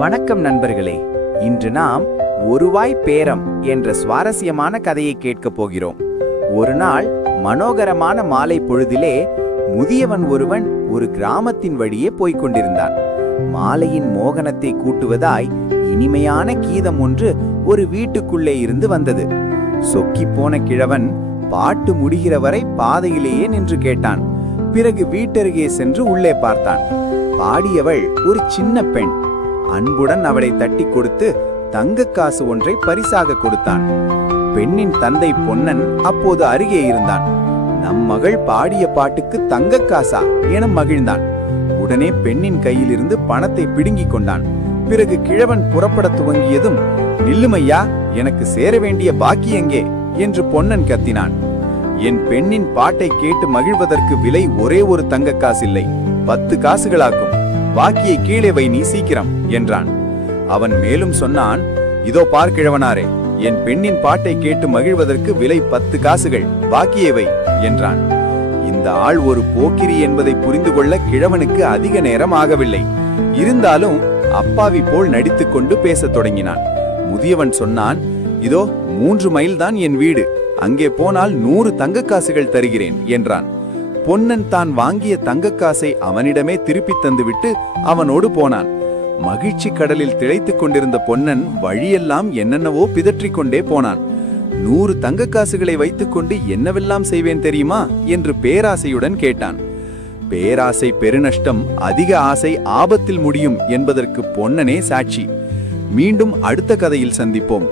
வணக்கம் நண்பர்களே. இன்று நாம் ஒருவாய் பேரம் என்ற சுவாரஸ்யமான கதையை கேட்கப் போகிறோம். ஒரு நாள் மனோகரமான மாலை பொழுதிலே முதியவன் ஒருவன் ஒரு கிராமத்தின் வழியே போய்க் கொண்டிருந்தான். மாலையின் மோகனத்தை கூட்டுவதாய் இனிமையான கீதம் ஒன்று ஒரு வீட்டுக்குள்ளே இருந்து வந்தது. சொக்கி போன கிழவன் பாட்டு முடிகிற வரை பாதையிலேயே நின்று கேட்டான். பிறகு வீட்டருகே சென்று உள்ளே பார்த்தான். பாடியவள் ஒரு சின்ன பெண். அன்புடன் அவளை தட்டி கொடுத்து தங்கக் காசு ஒன்றை பரிசாக கொடுத்தான். பெண்ணின் தந்தை பொன்னன் அப்போது அருகே இருந்தான். நம் மகள் பாடிய பாட்டுக்கு தங்கக் காசா என மகிழ்ந்தான். உடனே பெண்ணின் கையிலிருந்து பணத்தை பிடுங்கிக் கொண்டான். பிறகு கிழவன் புறப்பட துவங்கியதும், நில்லுமையா, எனக்கு சேர வேண்டிய பாக்கி எங்கே என்று பொன்னன் கத்தினான். என் பெண்ணின் பாட்டை கேட்டு மகிழ்வதற்கு விலை ஒரே ஒரு தங்கக் காசில்லை, 10 காசுகளாக்கும். பாக்கியை கீழே வை, நீ சீக்கிரம் என்றான். அவன் மேலும் சொன்னான், இதோ பார் கிழவனாரே, என் பெண்ணின் பாட்டை கேட்டு மகிழ்வதற்கு விலை 10 காசுகள், பாக்கியை வை என்றான். இந்த ஆள் ஒரு போக்கிரி என்பதை புரிந்து கொள்ள கிழவனுக்கு அதிக நேரம் ஆகவில்லை. இருந்தாலும் அப்பாவி போல் நடித்துக் கொண்டு பேசத் தொடங்கினான். முதியவன் சொன்னான், இதோ 3 மைல் தான் என் வீடு, அங்கே போனால் 100 தங்கக் காசுகள் தருகிறேன் என்றான். பொன்னன் தான் வாங்கிய தங்கக் காசை அவனிடமே திருப்பி தந்துவிட்டு அவனோடு போனான். மகிழ்ச்சி கடலில் திளைத்துக் கொண்டிருந்த பொன்னன் வழியெல்லாம் என்னென்னவோ பிதற்றிக் கொண்டே போனான். 100 தங்கக் காசுகளை வைத்துக்கொண்டு என்னவெல்லாம் செய்வேன் தெரியுமா என்று பேராசையுடன் கேட்டான். பேராசை பெருநஷ்டம், அதிக ஆசை ஆபத்தில் முடியும் என்பதற்கு பொன்னனே சாட்சி. மீண்டும் அடுத்த கதையில் சந்திப்போம்.